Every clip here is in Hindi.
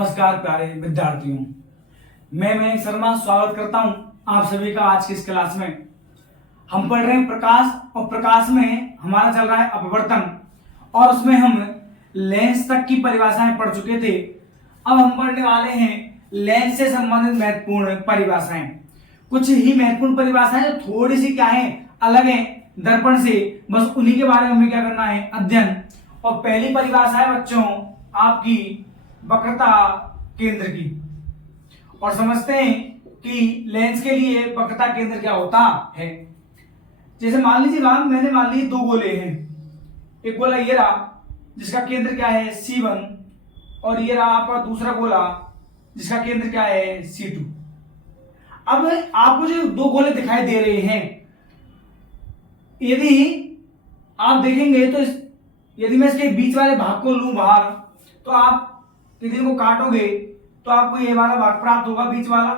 नमस्कार प्यारे विद्यार्थियों, मैं मयंक शर्मा स्वागत करता हूं आप सभी का आज की इस क्लास में। हम पढ़ रहे हैं प्रकाश और प्रकाश में हमारा चल रहा है अपवर्तन और उसमें हम लेंस तक की परिभाषाएं पढ़ चुके थे। अब हम पढ़ने वाले हैं लेंस से संबंधित महत्वपूर्ण परिभाषाएं। कुछ ही महत्वपूर्ण परिभाषाएं जो थोड़ी सी क्या है अलग है दर्पण से, बस उन्हीं के बारे में हमें क्या करना है अध्ययन। और पहली परिभाषा है बच्चों आपकी वक्रता केंद्र की। और समझते हैं कि लेंस के लिए वक्रता केंद्र क्या होता है। जैसे मान लीजिए मैंने मान ली दो गोले हैं, एक गोला ये रहा जिसका केंद्र क्या है C1 और ये रहा आपका दूसरा गोला जिसका केंद्र क्या है C2। अब आपको जो दो गोले दिखाई दे रहे हैं, यदि आप देखेंगे तो यदि मैं इसके बीच वाले भाग को लूं बाहर, तो आप यदि इनको काटोगे तो आपको ये वाला भाग प्राप्त होगा बीच वाला।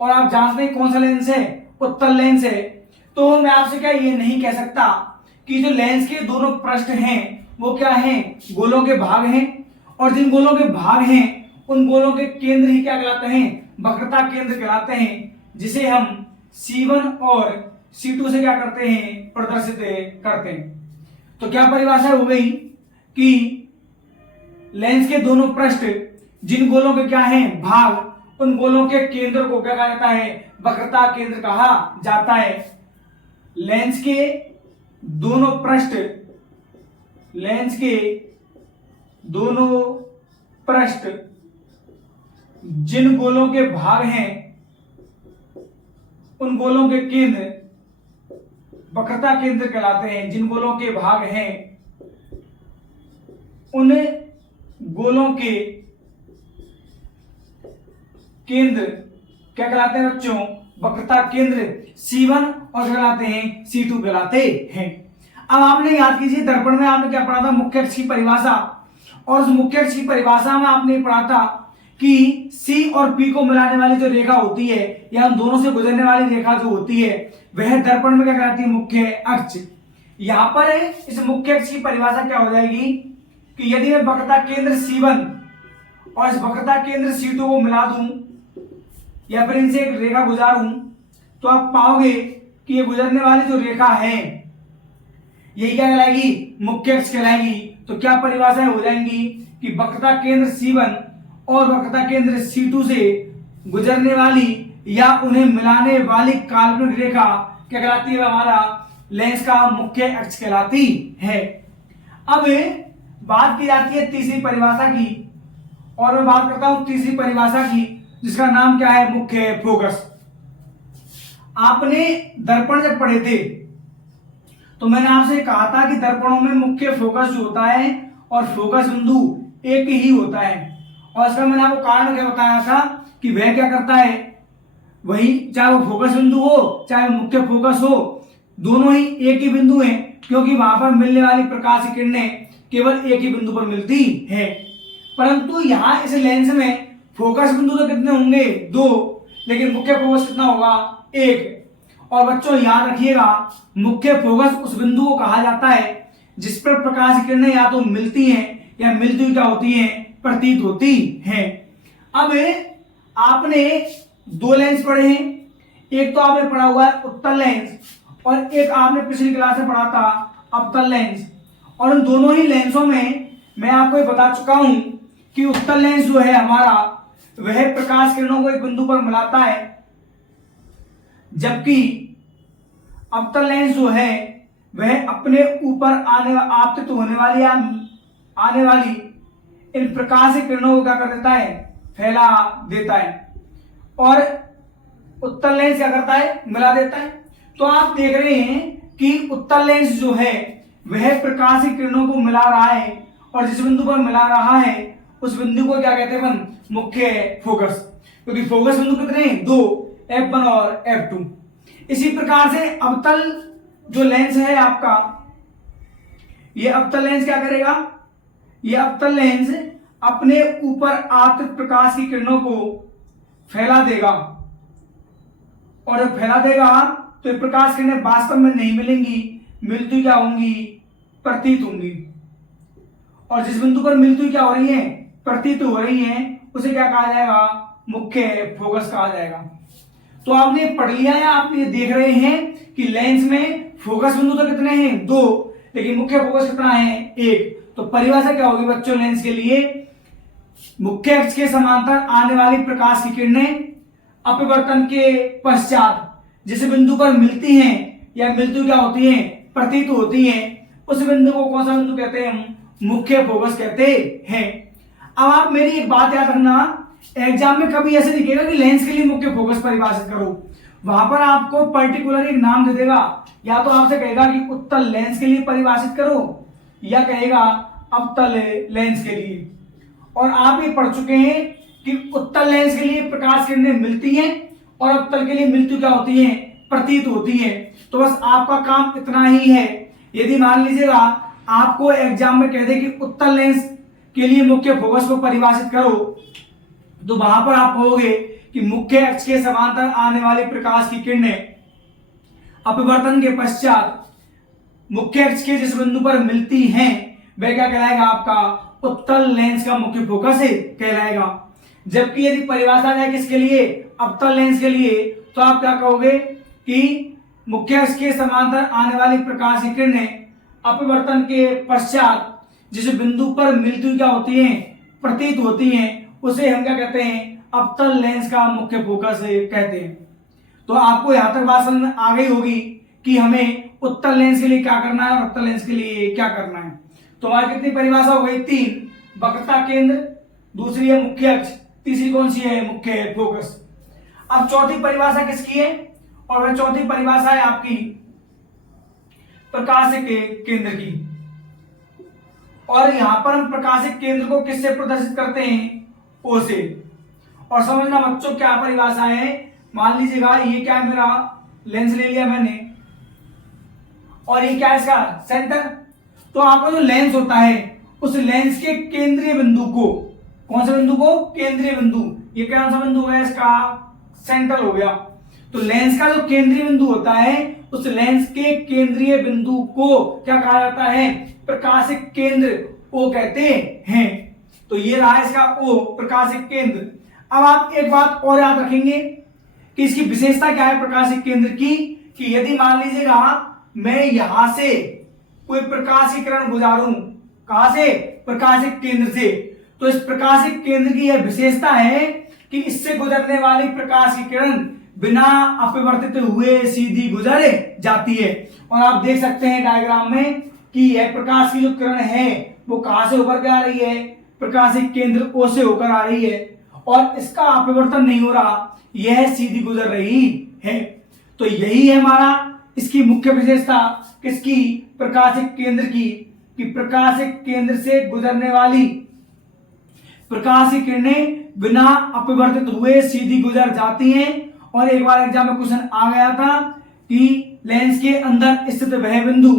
और आप जांचते हैं कौन सा लेंस है, उत्तल लेंस है। तो मैं आपसे क्या ये नहीं कह सकता कि जो लेंस के दोनों पृष्ठ हैं वो क्या हैं गोलों के भाग हैं, और जिन गोलों के भाग हैं उन गोलों के केंद्र ही क्या कहलाते हैं वक्रता केंद्र कहलाते हैं, जिसे हम C1 और C2 से क्या करते हैं प्रदर्शित करते हैं। तो क्या परिभाषा हो गई कि लेंस के दोनों पृष्ठ जिन गोलों के क्या हैं भाग, उन गोलों के केंद्र को क्या कहा जाता है वक्रता केंद्र कहा जाता है। लेंस के दोनों पृष्ठ जिन गोलों के भाग हैं उन गोलों के केंद्र वक्रता केंद्र कहलाते हैं। जिन गोलों के भाग हैं उन गोलों के केंद्र क्या कहलाते हैं बच्चों वक्रता केंद्र C1 और कहलाते हैं C2 कहलाते हैं। अब आपने याद कीजिए दर्पण में आपने क्या पढ़ा था मुख्य अक्ष की परिभाषा, और उस मुख्य अक्ष की परिभाषा में आपने पढ़ा था कि C और P को मिलाने वाली जो रेखा होती है या उन दोनों से गुजरने वाली रेखा जो होती है वह दर्पण में क्या कहलाती है मुख्य अक्ष। यहां पर इस मुख्य अक्ष की परिभाषा क्या हो जाएगी कि यदि मैं वक्रता केंद्र C1 और इस वक्रता केंद्र C2 को मिला दूं या फिर इनसे एक रेखा गुजारूं, तो आप पाओगे कि ये गुजरने वाली जो रेखा है यही क्या कहलाएगी मुख्य अक्ष कहलाएगी। तो क्या परिभाषाएं हो जाएंगी कि वक्रता केंद्र C1 और वक्रता केंद्र C2 से गुजरने वाली या उन्हें मिलाने वाली काल्पनिक रेखा क्या कहलाती है हमारा लेंस का मुख्य अक्ष कहलाती है। अब बात की जाती है तीसरी परिभाषा की, और मैं बात करता हूं तीसरी परिभाषा की जिसका नाम क्या है मुख्य फोकस। आपने दर्पण जब पढ़े थे तो मैंने आपसे कहा था कि दर्पणों में मुख्य फोकस जो होता है और फोकस बिंदु एक ही होता है, और इसका मैंने आपको कारण क्या बताया था कि वह क्या करता है वही, चाहे वो फोकस बिंदु हो चाहे वो मुख्य फोकस हो, दोनों ही एक ही बिंदु हैं, क्योंकि वहां पर मिलने वाली प्रकाश की किरणें केवल एक ही बिंदु पर मिलती है। परंतु यहां इस लेंस में फोकस बिंदु तो कितने होंगे दो, लेकिन मुख्य फोकस कितना होगा एक। और बच्चों याद रखिएगा मुख्य फोकस उस बिंदु को कहा जाता है जिस पर प्रकाश की किरणें या तो मिलती हैं या मिलती हुई क्या होती हैं प्रतीत होती हैं। अब आपने दो लेंस पढ़े हैं, एक तो आपने पढ़ा हुआ है उत्तल लेंस और एक आपने पिछली क्लास में पढ़ा था अवतल लेंस। और उन दोनों ही लेंसों में मैं आपको ये बता चुका हूं कि उत्तल लेंस जो है हमारा वह प्रकाश किरणों को एक बिंदु पर मिलाता है, जबकि अवतल लेंस जो है वह अपने ऊपर आपतित होने वाली या आने वाली इन प्रकाश किरणों को क्या कर देता है फैला देता है, और उत्तल लेंस क्या करता है मिला देता है। तो आप देख रहे हैं कि उत्तल लेंस जो है वह प्रकाश की किरणों को मिला रहा है, और जिस बिंदु पर मिला रहा है उस बिंदु को क्या कहते हैं मुख्य फोकस, क्योंकि फोकस बिंदु कितने दो F1 और F2। इसी प्रकार से अवतल जो लेंस है आपका, ये अवतल लेंस क्या करेगा, ये अवतल लेंस अपने ऊपर आपतित प्रकाश की किरणों को फैला देगा, और जब फैला देगा तो ये प्रकाश किरणें वास्तव में नहीं मिलेंगी, मिलती क्या होंगी प्रतीत होंगी। और जिस बिंदु पर मिलती क्या हो रही है प्रतीत हो रही है उसे क्या कहा जाएगा, मुख्य फोकस कहा जाएगा। तो आपने पढ़ लिया है, आप ये देख रहे हैं कि लेंस में फोकस बिंदु तो कितने हैं, 2, लेकिन मुख्य फोकस कितना है, 1। तो परिभाषा क्या होगी बच्चों लेंस के लिए, मुख्य अक्ष के समांतर आने वाली प्रकाश की किरणें अपवर्तन के पश्चात जिस बिंदु पर मिलती हैं या मिलती क्या होती हैं, प्रतीत होती हैं, उस बिंदु को कौन सा बिंदु कहते हैं, हम मुख्य फोकस कहते हैं। अब आप मेरी एक बात याद रखना, एग्जाम में कभी ऐसे दिखेगा कि लेंस के लिए मुख्य फोकस परिभाषित करो, वहां पर आपको पर्टिकुलर एक नाम दे देगा, या तो आपसे कहेगा कि उत्तल लेंस के लिए परिभाषित करो, या कहेगा अवतल लेंस के लिए। और आप ये पढ़ चुके हैं कि उत्तल लेंस के लिए प्रकाश किरणें मिलती हैं और अवतल के लिए मिलती क्या होती हैं, प्रतीत होती हैं। तो बस आपका काम इतना ही है। यदि मान लीजिएगा आपको एग्जाम में कह दे कि उत्तल लेंस के लिए मुख्य फोकस को परिभाषित करो, तो वहां पर आप कहोगे कि मुख्य अक्ष के समांतर आने वाली प्रकाश की किरणें अपवर्तन के पश्चात मुख्य अक्ष के जिस बिंदु पर मिलती हैं वह क्या कहलाएगा, आपका उत्तल लेंस का मुख्य फोकस है कहलाएगा। जबकि यदि परिभाषा जाए किसके लिए, अवतल लेंस के लिए, तो आप क्या कहोगे कि मुख्य अक्ष के समांतर आने वाली प्रकाश की किरणें अपवर्तन के पश्चात जिस बिंदु पर मिलती क्या होती हैं, प्रतीत होती हैं, उसे हम क्या कहते हैं, अवतल लेंस का मुख्य फोकस कहते हैं। तो आपको यहां तक बात समझ में आ गई होगी कि हमें उत्तल लेंस के लिए क्या करना है और अवतल लेंस के लिए क्या करना है। तो हमारी कितनी परिभाषा हो गई, 3, वक्रता केंद्र, दूसरी है मुख्य अक्ष, तीसरी कौन सी है, मुख्य फोकस। अब चौथी परिभाषा किसकी है, और वह चौथी परिभाषा है आपकी प्रकाशिक केंद्र की। और यहां पर हम प्रकाशिक केंद्र को किससे प्रदर्शित करते हैं, ओ से। और समझना बच्चों क्या परिभाषा है, मान लीजिएगा ये क्या है, मेरा लेंस ले लिया मैंने, और ये क्या है इसका सेंटर। तो आपका जो लेंस होता है उस लेंस के केंद्रीय बिंदु को, कौन से बिंदु को, केंद्रीय बिंदु, ये कौन सा बिंदु है, इसका सेंटर हो गया। तो लेंस का जो केंद्रीय बिंदु होता है उस लेंस के केंद्रीय बिंदु को क्या कहा जाता है, प्रकाशिक केंद्र ओ कहते हैं। तो ये रहा इसका ओ, प्रकाशिक केंद्र। अब आप एक बात और याद रखेंगे कि इसकी विशेषता क्या है प्रकाशिक केंद्र की, कि यदि मान लीजिएगा मैं यहां से कोई प्रकाश की किरण गुजारूं, कहां से, प्रकाशिक केंद्र से, तो इस प्रकाशिक केंद्र की यह विशेषता है कि इससे गुजरने वाली प्रकाश की किरण बिना अपवर्तित हुए सीधी गुजर जाती है। और आप देख सकते हैं डायग्राम में कि यह प्रकाश की जो किरण है वो कहां से होकर के आ रही है, प्रकाशिक केंद्र ओ से होकर आ रही है, और इसका अपवर्तन नहीं हो रहा, यह सीधी गुजर रही है। तो यही है हमारा इसकी मुख्य विशेषता, किसकी, प्रकाशिक केंद्र की, कि प्रकाशिक केंद्र से गुजरने वाली प्रकाश की किरणें बिना अपवर्तित हुए सीधी गुजर जाती हैं। और एक बार एग्जाम में क्वेश्चन आ गया था कि लेंस के अंदर स्थित वह बिंदु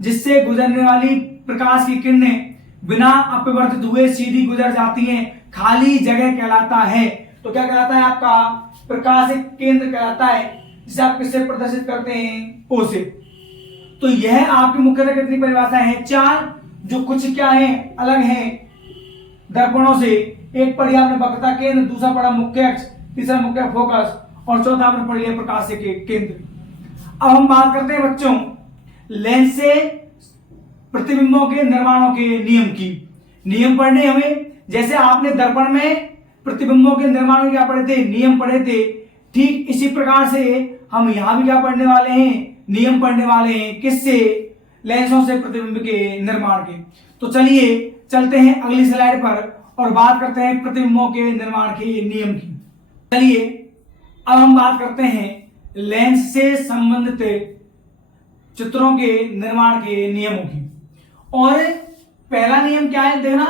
जिससे गुजरने वाली प्रकाश की किरणें बिना अपवर्तित हुए सीधी गुजर जाती हैं, खाली जगह कहलाता है। तो क्या कहलाता है, आपका प्रकाशिक केंद्र कहलाता है, जिसे आप किससे प्रदर्शित करते हैं, ओ से। तो यह आपकी मुख्यतः कितनी परिभाषा है, 4, जो कुछ क्या है, अलग है दर्पणों से। एक पढ़ी आपने वक्रता केंद्र, दूसरा पढ़ा मुख्य अक्ष, तीसरा मुख्य फोकस, और चौथा आपने पढ़ लिया प्रकाशिक केंद्र। अब हम बात करते हैं बच्चों लेंस से प्रतिबिंबों के निर्माणों के नियम की। नियम पढ़ने हमें, जैसे आपने दर्पण में प्रतिबिंबों के निर्माण क्या पढ़े थे, नियम पढ़े थे, ठीक इसी प्रकार से हम यहां भी क्या पढ़ने वाले हैं, नियम पढ़ने वाले हैं, किससे, लेंसों से प्रतिबिंब के निर्माण के। तो चलिए चलते हैं अगली स्लाइड पर और बात करते हैं प्रतिबिंबों के निर्माण के नियम की। चलिए अब हम बात करते हैं लेंस से संबंधित चित्रों के निर्माण के नियमों की। और पहला नियम क्या है, देखना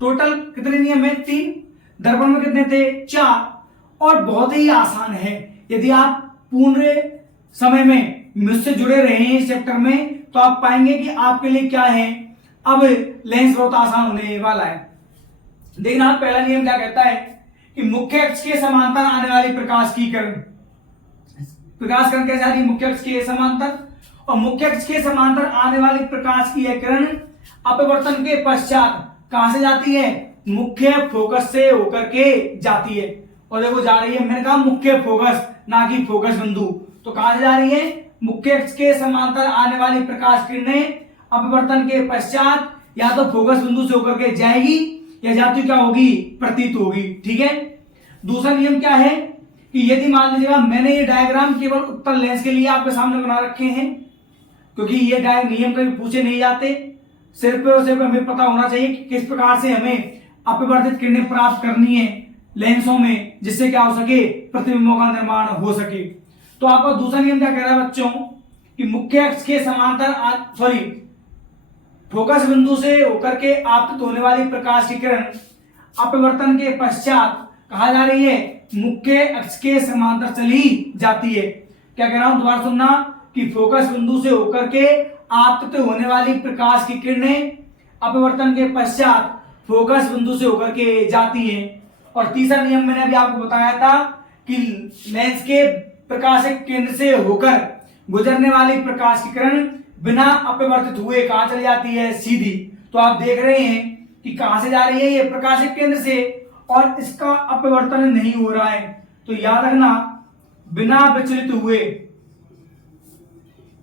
टोटल कितने नियम है, 3, दर्पण में कितने थे, 4, और बहुत ही आसान है। यदि आप पूर्ण समय में मुझसे जुड़े रहे हैं इस चैप्टर में तो आप पाएंगे कि आपके लिए क्या है, अब लेंस बहुत आसान होने वाला है। देखना पहला नियम क्या कहता है कि मुख्य अक्ष के समांतर आने वाली प्रकाश की किरण, प्रकाश किरण कैसे आ रही है, मुख्य अक्ष के समांतर, और मुख्य अक्ष के समांतर आने वाली प्रकाश की यह किरण अपवर्तन के पश्चात कहां से जाती है, मुख्य फोकस से होकर के जाती है। और देखो जा रही है, मैंने कहा मुख्य फोकस ना कि फोकस बिंदु। तो कहां से जा रही है? मुख्य अक्ष के समांतर आने वाली प्रकाश किरणें अपवर्तन के पश्चात या तो फोकस बिंदु से होकर के जाएगी या जाती क्या होगी? प्रतीत होगी। ठीक है। दूसरा नियम क्या है कि यदि मान लीजिएगा मैंने ये डायग्राम केवल उत्तल लेंस के लिए आपके सामने बना रखे हैं, क्योंकि ये नियम कभी पूछे नहीं जाते, सिर्फ और सिर्फ हमें पता होना चाहिए कि किस प्रकार से हमें अपवर्तित किरणें प्राप्त करनी है लेंसों में, जिससे क्या हो सके? प्रतिबिंबों का निर्माण हो सके। तो आपका दूसरा नियम क्या कह रहा है बच्चों कि मुख्य अक्ष के समांतर फोकस बिंदु से होकर के आपतित होने वाली प्रकाश की किरण अपवर्तन के पश्चात कहा जा रही है? मुख्य अक्ष के समांतर चली जाती है। क्या कह रहा हूं? दोबारा सुनना कि फोकस बिंदु से होकर के आपतित होने वाली प्रकाश की किरणें अपवर्तन के पश्चात फोकस बिंदु से होकर के जाती हैं। और तीसरा नियम मैंने अभी आपको बताया था कि लेंस के प्रकाशिक केंद्र से होकर गुजरने वाली प्रकाश की किरण बिना अपवर्तित हुए कहां चली जाती है? सीधी। तो आप देख रहे हैं कि कहां से जा रही है? ये प्रकाशिक केंद्र से, और इसका अपवर्तन नहीं हो रहा है। तो याद रखना, बिना विचलित हुए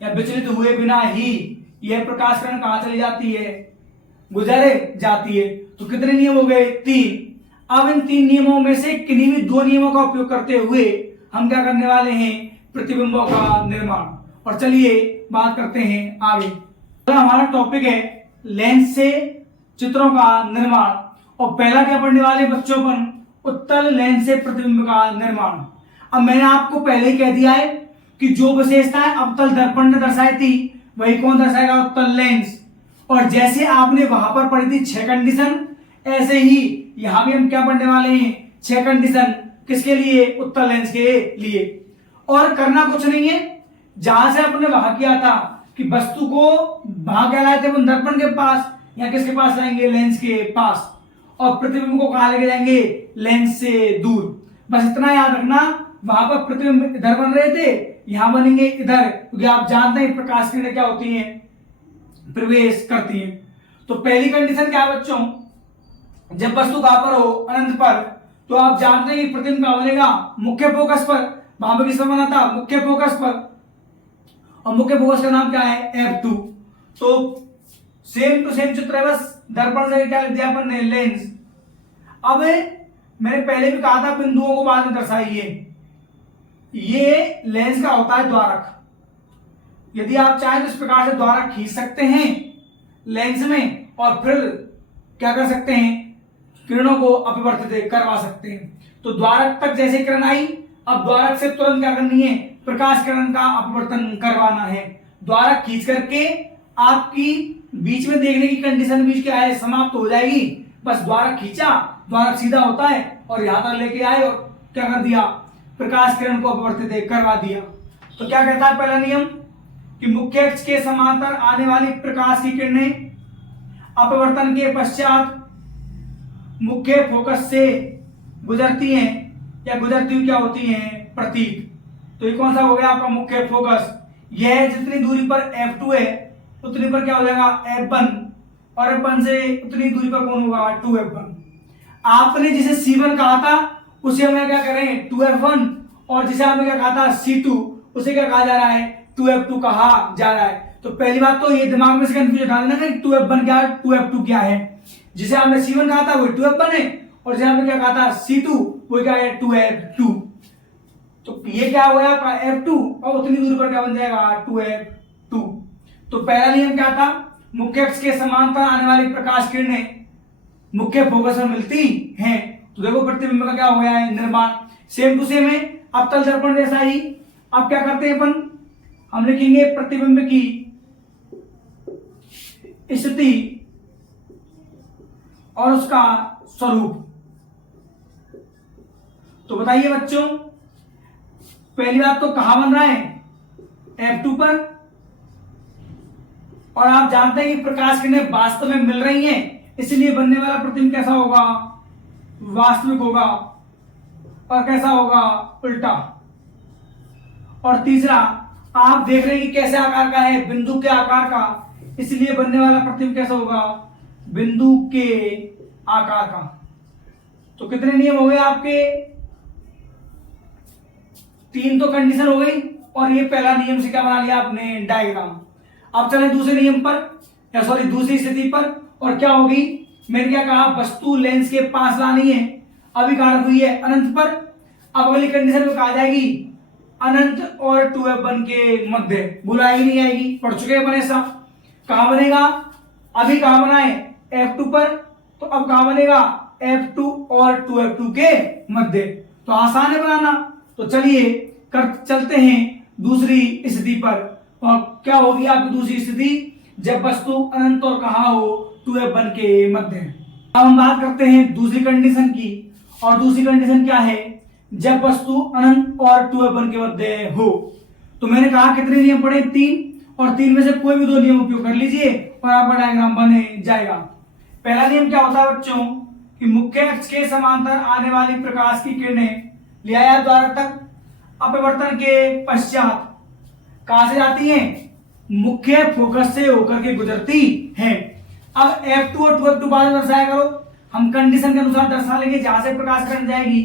या विचलित हुए बिना ही यह प्रकाश किरण कहां चली जाती है? गुजर जाती है। तो कितने नियम हो गए? 3। अब इन 3 नियमों में से किन्हीं भी 2 नियमों का उपयोग करते हुए हम क्या करने वाले हैं? प्रतिबिंबों का निर्माण। और चलिए बात करते हैं आगे। तो हमारा टॉपिक है लेंस से चित्रों का निर्माण। और पहला क्या पढ़ने वाले बच्चों अपन? उत्तल लेंस से प्रतिबिंब का निर्माण। अब मैंने आपको पहले ही कह दिया है कि जो विशेषताएं अवतल दर्पण ने दर्शाई थी वही कौन दर्शाएगा? उत्तल लेंस। और जैसे आपने वहां पर पढ़ी थी 6 कंडीशन, ऐसे ही यहां भी हम क्या पढ़ने वाले हैं? 6 कंडीशन। किसके लिए? उत्तल लेंस के लिए। और करना कुछ नहीं है, जहां से आपने वहां किया था कि वस्तु को वहां क्या लाए थे? वो दर्पण के पास, या किसके पास लाएंगे? लेंस के पास। और प्रतिबिंब को कहां लेके जाएंगे? लेंस से दूर। बस इतना याद रखना, वहां पर प्रतिबिंब इधर बन रहे थे, यहां बनेंगे इधर, क्योंकि आप जानते हैं प्रकाश किरणें क्या होती हैं? प्रवेश करती हैं। तो पहली कंडीशन क्या है बच्चों? जब वस्तु कहां पर हो? अनंत पर। तो आप जानते हैं कि प्रतिबिंब कहां बनेगा? मुख्य फोकस पर। वहां पर किस पर बना था? मुख्य फोकस पर। और मुख्य फोकस का नाम क्या है? F2। तो सेम टू सेम चित्र है, बस दर्पण से क्या लिख दिया अपन ने? लेंस। अब मैंने पहले भी कहा था बिंदुओं को बाद में दर्शाइए। ये लेंस का होता है द्वारक। यदि आप चाहें तो इस प्रकार से द्वारक खींच सकते हैं लेंस में, और फिर क्या कर सकते हैं? किरणों को अपवर्तित करवा सकते हैं। तो द्वारक तक जैसे किरण आई, अब द्वारक से तुरंत क्या करनी है? प्रकाश किरण का अपवर्तन करवाना है। द्वारक खींच करके आपकी बीच में देखने की कंडीशन भी क्या है? समाप्त हो जाएगी। बस द्वारक खींचा, द्वारक सीधा होता है, और यहां तक लेके आए और क्या कर दिया? प्रकाश किरण को अपवर्तित करवा दिया। तो क्या कहता है पहला नियम कि मुख्य अक्ष के समांतर आने वाली प्रकाश की किरणें अपवर्तन के पश्चात मुख्य फोकस से गुजरती हैं, या गुजरती हुई क्या होती हैं? प्रतीत। तो ये कौन सा हो गया आपका? मुख्य फोकस। यह जितनी दूरी पर F2 है उतनी पर क्या हो जाएगा? F1। और F1 से उतनी दूरी पर कौन होगा? 2F1। आपने जिसे C1 कहा था उसे हमें क्या करें? 2F1। और जिसे आपने क्या कहा था? C2, उसे क्या कहा जा रहा है? 2F2 कहा जा रहा है। तो पहली बात तो ये दिमाग में से कंफ्यूजन डाल देना कि 2F1 क्या है, 2F2 क्या है। जिसे आपने C1 कहा था वो 2F1 है, और जिसे आपने क्या कहा था? C2, वो क्या है? 2F2। तो ये क्या हो गया आपका? F2, और उतनी दूरी पर क्या बन जाएगा? 2F2। तो पहला नियम क्या था? मुख्य अक्ष के समांतर आने वाली प्रकाश किरणें मुख्य फोकस में मिलती हैं। तो देखो प्रतिबिंब का क्या हो गया है? निर्माण। सेम टू सेम है, अवतल दर्पण जैसा ही। अब क्या करते हैं अपन? हम लिखेंगे प्रतिबिंब की स्थिति और उसका स्वरूप। तो बताइए बच्चों, पहली बात तो कहां बन रहा है? F2 पर। और आप जानते हैं कि प्रकाश किरणें वास्तव में मिल रही हैं, इसलिए बनने वाला प्रतिबिंब कैसा होगा? वास्तविक होगा। और कैसा होगा? उल्टा। और तीसरा, आप देख रहे हैं कि कैसे आकार का है? बिंदु के आकार का, इसलिए बनने वाला प्रतिबिंब कैसा होगा? बिंदु के आकार का। तो कितने नियम हो गए आपके? 3 तो कंडीशन हो गई, और ये पहला नियम से क्या बना लिया आपने? डायग्राम। अब चले दूसरे नियम पर, या सॉरी दूसरी स्थिति पर, और क्या होगी? मैंने क्या कहा? वस्तु लेंस के पास लानी है, अभी कारक हुई है अनंत पर। अब अगली कंडीशन में कहा जाएगी अनंत और 2f1 के मध्य। बुलाई नहीं आएगी, पढ़ चुके हैं अपन ऐसा। कहां बनेगा? अभी कहां बना है? F2 पर, तो अब कहां बनेगा? F2 और 2f2 के मध्य। तो आसान है बनाना। तो चलिए चलते हैं दूसरी स्थिति पर। और क्या होगी आपकी दूसरी स्थिति? जब वस्तु अनंत और कहां हो? 2f1 के मध्य। अब हम बात करते हैं दूसरी कंडीशन की, और दूसरी कंडीशन क्या है? जब वस्तु अनंत और 2f1 के मध्य हो। तो मैंने कहा कितने नियम पढ़े? 3, और 3 में से कोई भी 2 नियम उपयोग कर लीजिए और आपका डायग्राम बने जाएगा। पहला नियम क्या होता है बच्चों? कि मुख्य अक्ष के समांतर आने वाली प्रकाश की किरणें ले आया द्वारा तक अपवर्तन के पश्चात कहां से जाती हैं? मुख्य फोकस से होकर के गुजरती है। अब F2 और 2F2 बाद में दर्शाया करो। हम कंडीशन के अनुसार दर्शा लेंगे। जहां से प्रकाश किरण जाएगी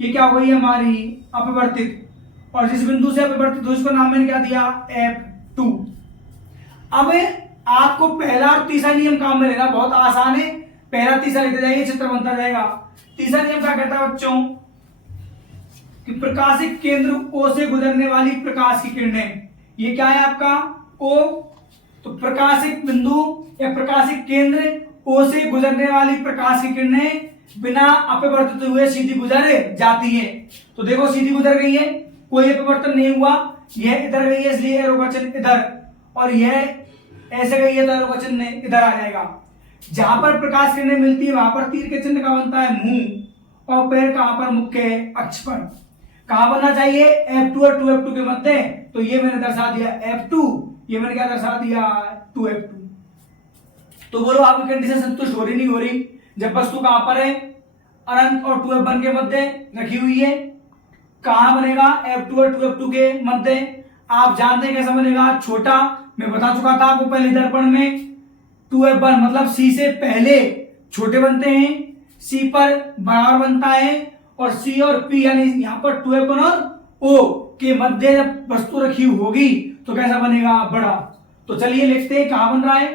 ये क्या हो गई हमारी? अपवर्तित। और जिस बिंदु से अपवर्तित हो उसको नाम मैंने क्या दिया? F2। अब आपको पहला और तीसरा नियम काम में लेना बहुत आसान है। पहला तीसरा लेते जाइए, चित्र बनता जाएगा। तीसरा नियम क्या कहता है बच्चों? कि प्रकाशिक केंद्र O से गुजरने वाली प्रकाश की किरणें, ये क्या है आपका? O। तो प्रकाशिक बिंदु या प्रकाशिक केंद्र O से गुजरने वाली प्रकाश की किरणें बिना अपवर्तित हुए सीधी गुजर जाती है। तो देखो सीधी गुजर गई है, कोई अपवर्तन नहीं हुआ। यह इधर गई है इसलिए एरो का चिन्ह इधर, और यह ऐसे गई है तो एरो का चिन्ह इधर आ जाएगा। जहां पर प्रकाश किरणें मिलती है वहां पर तीर के चिन्ह का बनता है मुंह, और पैर कहां पर? मुख्य अक्ष पर। कहां बनना चाहिए? F2 और 2F2 के मध्य। तो ये मैंने दर्शा दिया F2, ये मैंने क्या दर्शा दिया? 2F2। तो बोलो आपकी कंडीशन संतुष्ट हो रही नहीं हो रही? जब वस्तु कहां पर है? अनंत और 2f1 के मध्य रखी हुई है। कहां बनेगा? F2 और 2f2 के मध्य। आप जानते हैं कैसा बनेगा? छोटा, मैं बता चुका था आपको पहले दर्पण में। 2f1 मतलब C से पहले छोटे बनते हैं, C पर बराबर बनता है, और C और P यानी यहां पर 2f1 और O के मध्य जब वस्तु रखी होगी तो कैसा बनेगा? बड़ा। तो चलिए लिखते हैं कहां बन रहा है?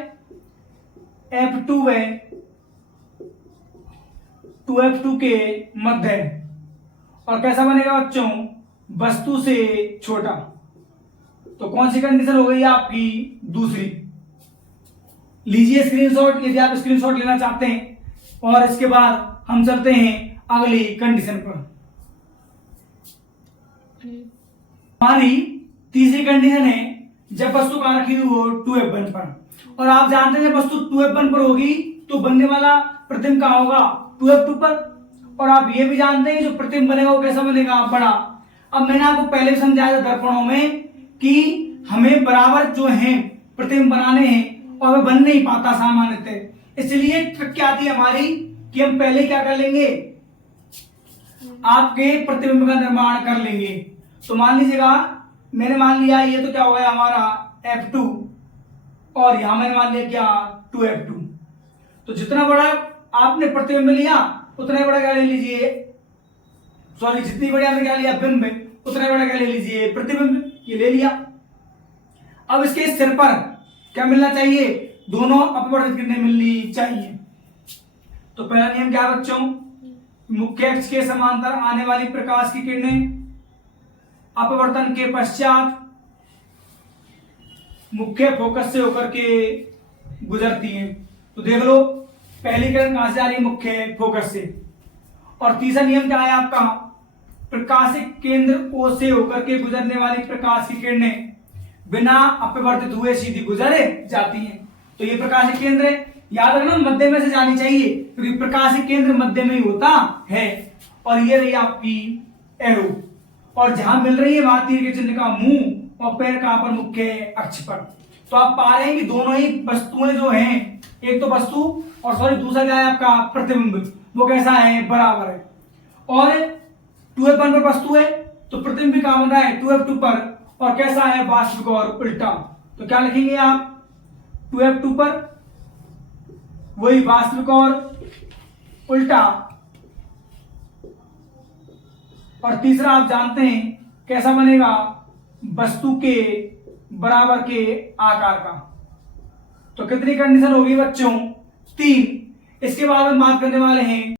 F2 है 2f2 के मध्य। और कैसा बनेगा बच्चों? वस्तु से छोटा। तो कौन सी कंडीशन हो गई आपकी? दूसरी। लीजिए स्क्रीनशॉट यदि आप स्क्रीनशॉट लेना चाहते हैं, और इसके बाद हम चलते हैं अगली कंडीशन पर। हमारी तीसरी कंडीशन है जब वस्तु कहां रखी हुई हो? 2f1 पर। और आप जानते हैं जब वस्तु 2f1 पर होगी तो बनने वाला प्रतिबिंब कहां होगा? 2f2 पर। और आप ये भी जानते हैं जो प्रतिबिंब बनेगा वो कैसा बनेगा? बड़ा। अब मैंने आपको पहले भी समझाया था दर्पणों में कि हमें बराबर जो है प्रतिबिंब बनाने हैं और वह बन नहीं पाता सामान्यतः। इसलिए ट्रिक क्या आती है हमारी कि हम पहले क्या कर लेंगे? आपके प्रतिबिंब का निर्माण कर लेंगे। तो मान लीजिएगा मैंने मान लिया ये तो क्या हो गया हमारा? F2, और यहां मैंने मान लिया क्या? 2f2। तो जितना बड़ा आपने प्रतिबिंब लिया उतना बड़ा क्या ले लीजिए? सॉरी, जितनी बड़ी आपने क्या लिया बिंब, उतना बड़ा क्या ले लीजिए? प्रतिबिंब। ये ले लिया। अब इसके सिर पर क्या मिलना चाहिए? दोनों अपवर्तित किरणें मिलनी चाहिए। तो पहला नियम क्या है बच्चों? मुख्य अक्ष के समांतर आने वाली प्रकाश की किरणें अपवर्तन के पश्चात मुख्य फोकस से होकर के गुजरती हैं। तो देख लो पहली किरण कहां से आ रही है? मुख्य फोकस से। और तीसरा नियम क्या है आपका? प्रकाशिक केंद्र O से होकर के गुजरने वाली प्रकाश की किरणें बिना अपवर्तित हुए सीधी गुजर जाती हैं। तो ये प्रकाशिक केंद्र है, याद रखना मध्य में से जानी चाहिए क्योंकि प्रकाशिक केंद्र मध्य में ही होता है। और ये रही आपकी एरो, और जहां मिल रही है वहां तीर के चिन्ह का मुंह और पैर कहां पर? मुख्य अक्ष पर। तो आप पा रहे हैं कि दोनों ही वस्तुएं जो हैं, एक तो वस्तु और सॉरी दूसरा क्या है आपका? प्रतिबिंब, वो कैसा है? बराबर है। और 2f1 पर वस्तु है तो प्रतिबिंब कहां बन रहा है? 2f2 पर। और कैसा है? वास्तविक और उल्टा। तो क्या लिखेंगे आप? 2f2 पर वही वास्तविक और उल्टा, और तीसरा आप जानते हैं कैसा बनेगा, वस्तु के बराबर के आकार का। तो कितनी कंडीशन होगी बच्चों, 3। इसके बाद हम बात करने वाले हैं